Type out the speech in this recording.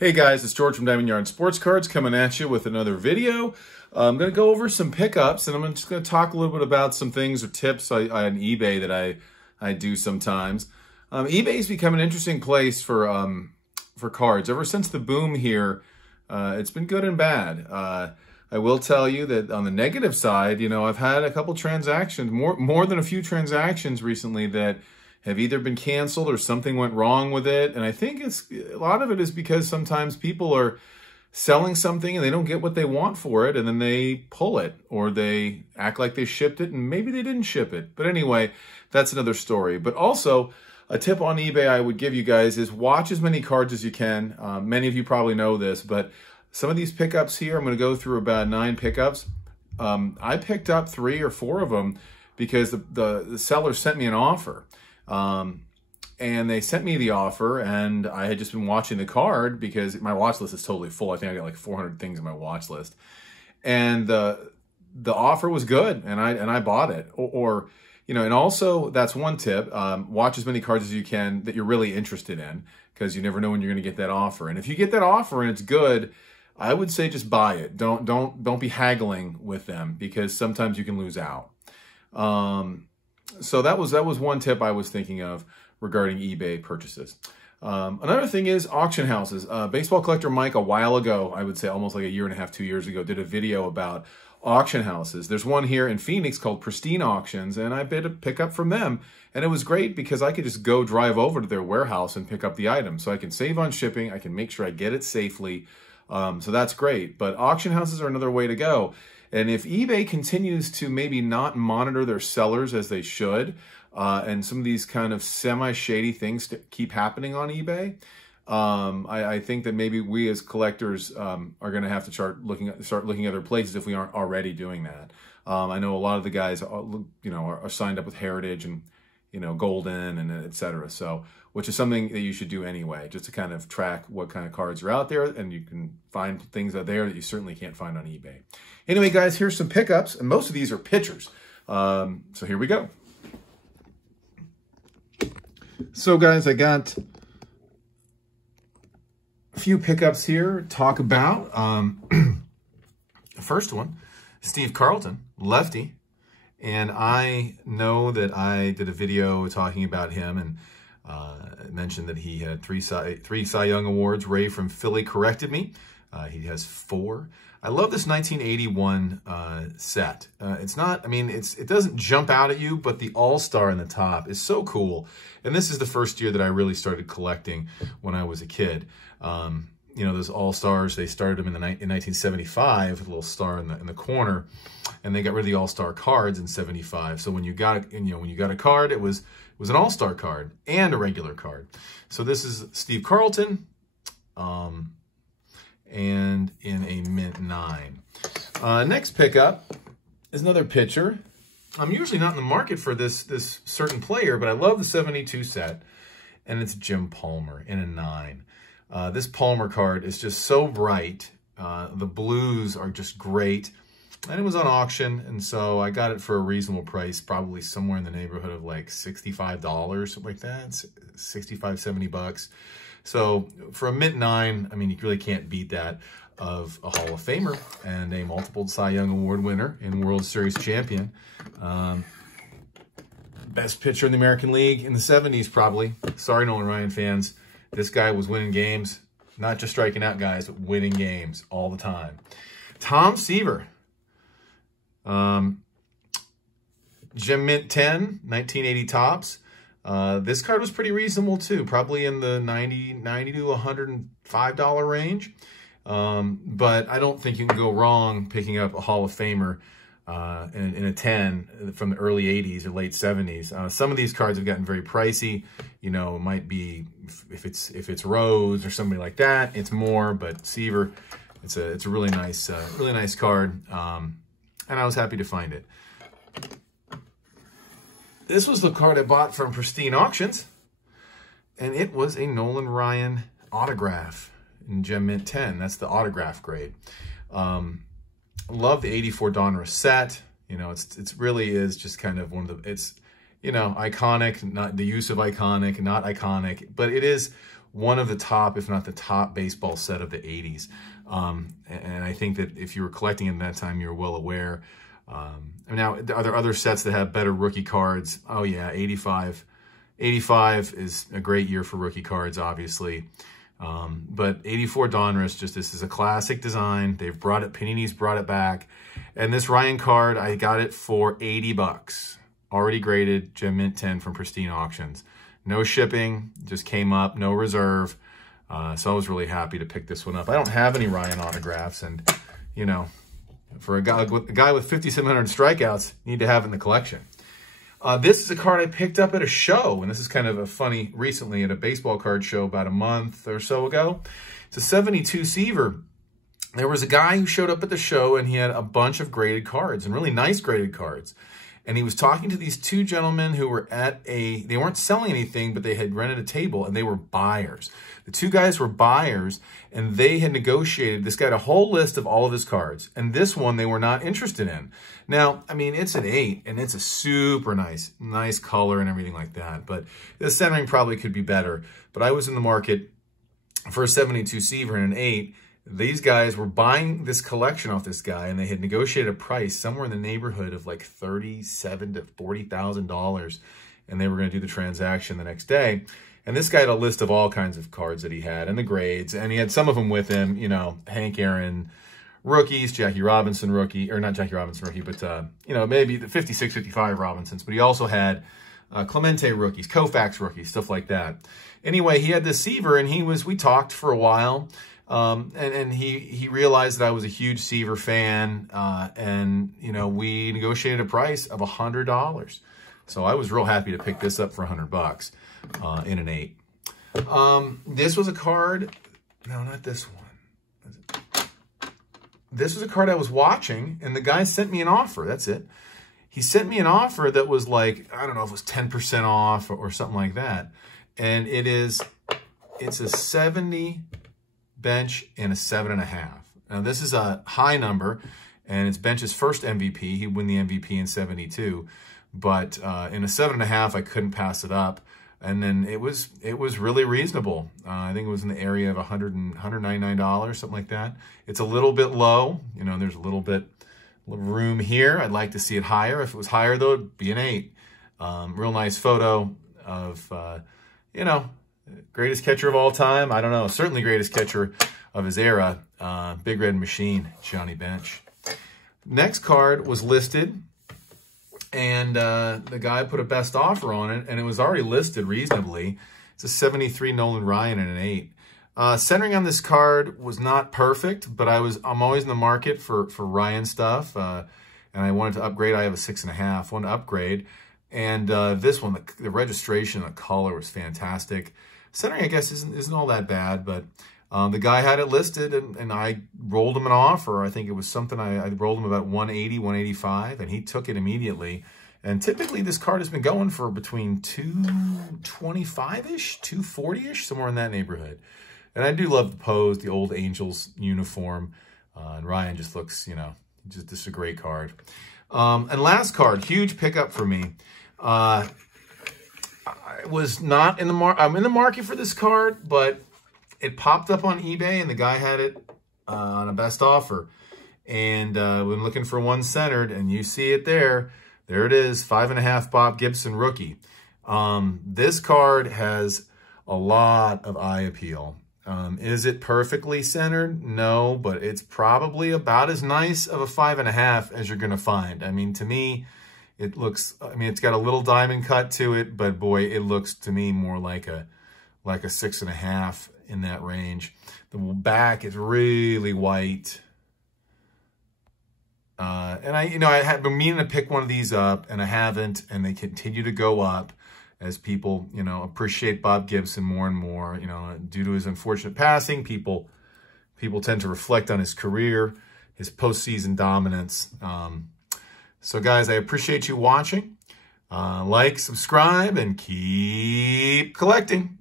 Hey guys, it's George from Diamondyard Sports Cards coming at you with another video. I'm going to go over some pickups, and I'm just going to talk a little bit about some things or tips on eBay that I do sometimes. eBay's become an interesting place for cards. Ever since the boom here, it's been good and bad. I will tell you that on the negative side, you know, I've had a couple transactions, more than a few transactions recently that have either been canceled or something went wrong with it. And I think a lot of it is because sometimes people are selling something and they don't get what they want for it, and then they pull it, or they act like they shipped it and maybe they didn't ship it. But anyway, that's another story. But also, a tip on eBay I would give you guys is watch as many cards as you can. Many of you probably know this, but some of these pickups here, I'm going to go through about 9 pickups. I picked up 3 or 4 of them because the seller sent me an offer. And they sent me the offer, and I had just been watching the card because my watch list is totally full. I think I got like 400 things in my watch list, and the offer was good, and I bought it. Or you know, and also that's one tip: watch as many cards as you can that you're really interested in, because you never know when you're going to get that offer. And if you get that offer and it's good, I would say just buy it. Don't be haggling with them, because sometimes you can lose out. So that was one tip I was thinking of regarding eBay purchases. Another thing is auction houses. Baseball Collector Mike a while ago, I would say almost like a year and a half, 2 years ago, did a video about auction houses. There's one here in Phoenix called Pristine Auctions, and I bid a pickup from them. And it was great because I could just go drive over to their warehouse and pick up the item. So I can save on shipping. I can make sure I get it safely. So that's great. But auction houses are another way to go. And if eBay continues to maybe not monitor their sellers as they should, and some of these kind of semi-shady things keep happening on eBay, I think that maybe we as collectors are going to have to start looking other places if we aren't already doing that. I know a lot of the guys, are signed up with Heritage and Golden and etc. So, which is something that you should do anyway, just to kind of track what kind of cards are out there, and you can find things out there that you certainly can't find on eBay. Anyway, guys, here's some pickups, and most of these are pictures. So here we go. So, guys, I got a few pickups here to talk about. The first one, Steve Carlton, lefty. And I know that I did a video talking about him, and mentioned that he had three Cy Young Awards. Ray from Philly corrected me. He has 4. I love this 1981 set. It's not, I mean, it doesn't jump out at you, but the All-Star in the top is so cool. And this is the first year that I really started collecting when I was a kid. Those All-Stars, they started them in 1975, a little star in the corner, and they got rid of the All-Star cards in 75. So when you got a card, it was an All-Star card and a regular card. So this is Steve Carlton, and in a mint 9. Next pickup is another pitcher. I'm usually not in the market for this certain player, but I love the 72 set, and it's Jim Palmer in a 9. This Palmer card is just so bright. The blues are just great. And it was on auction, and so I got it for a reasonable price, probably somewhere in the neighborhood of like $65, something like that, 65, 70 bucks. So for a mint 9, I mean, you really can't beat that, of a Hall of Famer and a multiple Cy Young Award winner and World Series champion. Best pitcher in the American League in the 70s, probably. Sorry, Nolan Ryan fans. This guy was winning games, not just striking out guys, but winning games all the time. Tom Seaver. Gem Mint 10, 1980 tops. This card was pretty reasonable too, probably in the $90 to $105 range. But I don't think you can go wrong picking up a Hall of Famer in a 10 from the early 80s or late 70s. Some of these cards have gotten very pricey. It might be, if it's Rose or somebody like that, it's more. But Seaver, it's a really nice card, and I was happy to find it. This was the card I bought from Pristine Auctions, and it was a Nolan Ryan autograph in Gem Mint 10. That's the autograph grade. Love the 84 Donruss set. It's really is just kind of one of the, it's iconic, not the use of iconic, not iconic, but it is one of the top, if not the top baseball set of the 80s. And I think that if you were collecting in that time, you're well aware. Now, are there other sets that have better rookie cards? Oh yeah, 85. 85 is a great year for rookie cards, obviously. But 84 Donruss, this is a classic design. They've brought it, Panini's brought it back. And this Ryan card, I got it for 80 bucks. Already graded, Gem Mint 10 from Pristine Auctions. No shipping, just came up, no reserve. So I was really happy to pick this one up. I don't have any Ryan autographs, and, you know, for a guy with 5,700 strikeouts, you need to have it in the collection. This is a card I picked up at a show, and this is kind of a funny, recently at a baseball card show about a month or so ago. It's a 72 Seaver. There was a guy who showed up at the show, and he had a bunch of graded cards, and really nice graded cards. And he was talking to these two gentlemen who were they weren't selling anything, but they had rented a table, and they were buyers. The two guys were buyers, and they had negotiated. This guy had a whole list of all of his cards, and this one they were not interested in. Now, I mean, it's an 8, and it's a super nice color and everything like that, but the centering probably could be better. But I was in the market for a 72 Seaver and an 8. These guys were buying this collection off this guy, and they had negotiated a price somewhere in the neighborhood of like $37,000 to $40,000, and they were going to do the transaction the next day. And this guy had a list of all kinds of cards that he had and the grades, and he had some of them with him, you know, Hank Aaron rookies, Jackie Robinson rookie, or not Jackie Robinson rookie, but, you know, maybe the 56, 55 Robinsons, but he also had Clemente rookies, Koufax rookies, stuff like that. Anyway, he had this Seaver, and we talked for a while. And he realized that I was a huge Seaver fan, and, you know, we negotiated a price of $100. So I was real happy to pick this up for 100 bucks, in an 8. This was a card, no, not this one. This was a card I was watching, and the guy sent me an offer. That's it. He sent me an offer that was like, I don't know if it was 10% off or something like that. And it's a 70 bench and a 7.5. Now this is a high number, and it's Bench's first MVP. He won the MVP in 72, but in a 7.5, I couldn't pass it up. And then it was really reasonable. I think it was in the area of $199, something like that. It's a little bit low. You know, there's a little bit room here. I'd like to see it higher. If it was higher, though, it'd be an 8. Real nice photo of, you know, greatest catcher of all time. I don't know. Certainly greatest catcher of his era. Big Red Machine, Johnny Bench. Next card was listed, and the guy put a best offer on it, and it was already listed reasonably. It's a 73 Nolan Ryan and an 8. Centering on this card was not perfect, but I'm always in the market for Ryan stuff, and I wanted to upgrade. I have a 6.5, wanted to upgrade. And this one, the registration, the color was fantastic. Centering, I guess, isn't all that bad, but the guy had it listed, and I rolled him an offer. I think it was something, I rolled him about 180, 185, and he took it immediately. And typically, this card has been going for between 225-ish, 240-ish, somewhere in that neighborhood. And I do love the pose, the old Angels uniform. And Ryan just looks, you know, just a great card. And last card, huge pickup for me. I was not in the I'm in the market for this card, but it popped up on eBay, and the guy had it on a best offer. And when looking for one centered, and you see it there, there it is, 5.5 Bob Gibson rookie. This card has a lot of eye appeal. Is it perfectly centered? No, but it's probably about as nice of a 5.5 as you're going to find. I mean, to me, it looks, I mean, it's got a little diamond cut to it, but boy, it looks to me more like a 6.5 in that range. The back is really white. And I have been meaning to pick one of these up, and I haven't, and they continue to go up as people, you know, appreciate Bob Gibson more and more. You know, due to his unfortunate passing, people tend to reflect on his career, his postseason dominance. So guys, I appreciate you watching. Like, subscribe, and keep collecting.